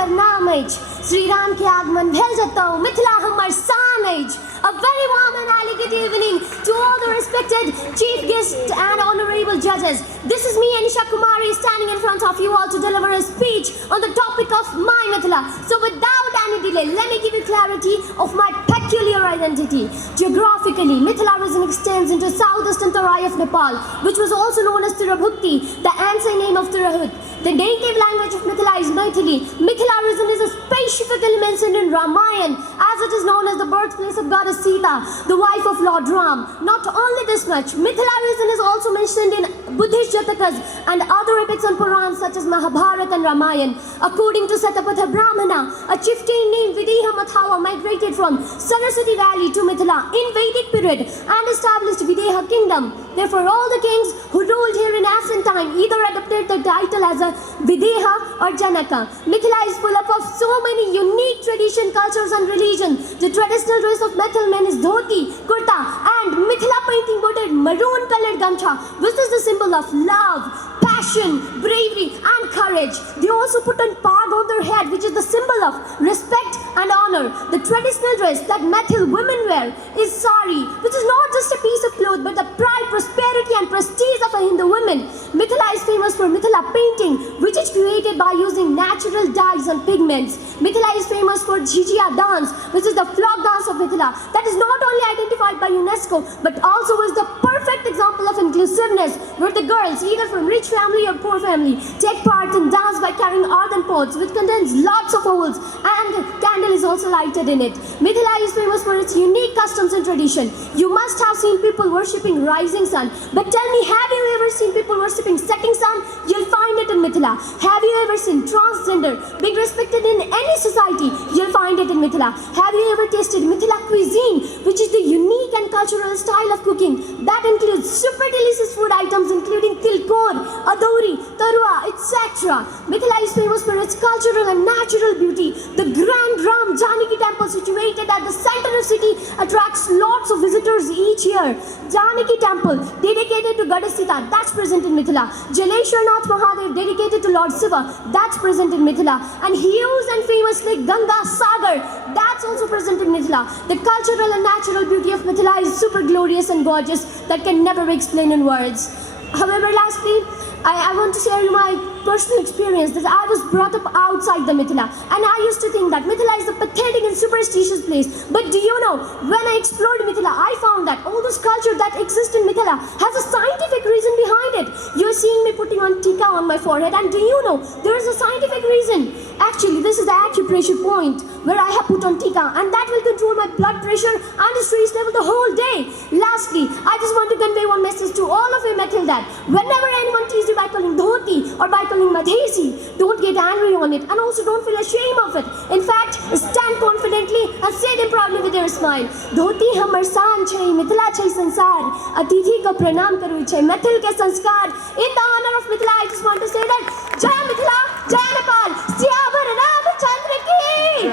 हुनकर नाम अछि, श्री राम के आगमन भेल जतौ, मिथिला हमर शान अछि. A very warm and early good evening to all the respected chief guests and honorable judges. This is me, Anisha Kumari, standing in front of you all to deliver a speech on the topic of My Mithila. So without any delay, let me give you clarity of my peculiar identity. Geographically, Mithila region extends into southeastern Tarai of Nepal, which was also known as Tirabhukti, the ancient name of Tirahut. The native language of Mithila is Maithili. Mithila region is a specifically mentioned in Ramayana, as it is known as the birthplace of goddess Sita, the wife of Lord Ram. Not only this much, Mithila region is also mentioned in Buddhist Jatakas and other epics and Purans such as Mahabharata and Ramayana. According to Satapatha Brahmana, a chieftain named Videha Mathawa migrated from Saraswati Valley to Mithila in Vedic period and established Videha kingdom. Therefore, all the kings who ruled here in ancient time either adopted the title as a Videha or Janaka. Mithila is full of so many unique tradition, cultures and religions. The traditional dress of Mithil men is dhoti, kurta and Mithila painting bordered maroon colored gamcha, which is the symbol of love, passion, bravery and courage. They also put on pag on their head, which is the symbol of respect and honor. The traditional dress that Mithil women wear is sari, which is not just a piece of cloth but the pride, prosperity and prestige of a Hindu woman. Mithila is famous for Mithila painting, which is created by using natural dyes and pigments. Mithila is famous for Jhijia dance, which is the folk dance of Mithila that is not only identified by UNESCO but also is the perfect example of inclusiveness, where the girls, either from rich family or poor family, take part in dance by carrying earthen pots which contains lots of holes and candle is also lighted in it. Mithila is famous for its unique customs and tradition. You must have seen people worshipping rising sun, but tell me, have you ever seen people worshipping setting sun? You'll find it in Mithila. Have you ever seen transgender being respected in any society? You'll find it in Mithila. Have you ever tasted Mithila cuisine, which is the unique and cultural style of cooking that includes super delicious food items including tilkor, adori, tarua, etc. Mithila is famous for its cultural and natural beauty. The Grand Ram Janaki temple situated at the center of city attracts lots of visitors each year. Janaki temple dedicated to goddess Sita, that's present in Mithila. Jaleshwar Nath Mahadev dedicated to Lord Shiva, that's present in Mithila. And huge and famous Lake Ganga Sagar, that's also present in Mithila. The cultural and natural beauty of Mithila is super glorious and gorgeous that can never be explained in words. However, lastly, I want to share you my personal experience that I was brought up outside the Mithila, and I used to think that Mithila is a pathetic and superstitious place. But do you know, when I explored Mithila, I found that all this culture that exists in Mithila has a scientific reason behind it. You're seeing me putting on tika on my forehead, and do you know, there is a scientific reason. Actually, this is the acupressure point where I have put on tika, and that will control my blood pressure and the stress level the whole day. Lastly, I just want to convey one message to all of you Mithil that whenever anyone teases you by calling dhoti or by calling madhesi, don't get angry on it and also don't feel ashamed of it. In fact, stand confidently and say them proudly with your smile. Dhoti hamar saan chhai, Mithila chhai sansar, atithi ko pranam karu chhai, Mithil ke sanskar. In the honor of Mithila, I just want to say that Jai Mithila, Jai Nepal, Syabar Ramchandra ki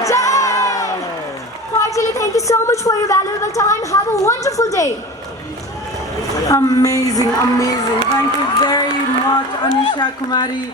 Jai. Cordially, thank you so much for your valuable time. Have a wonderful day. Amazing, amazing. Thank you very much, Anisha Kumari.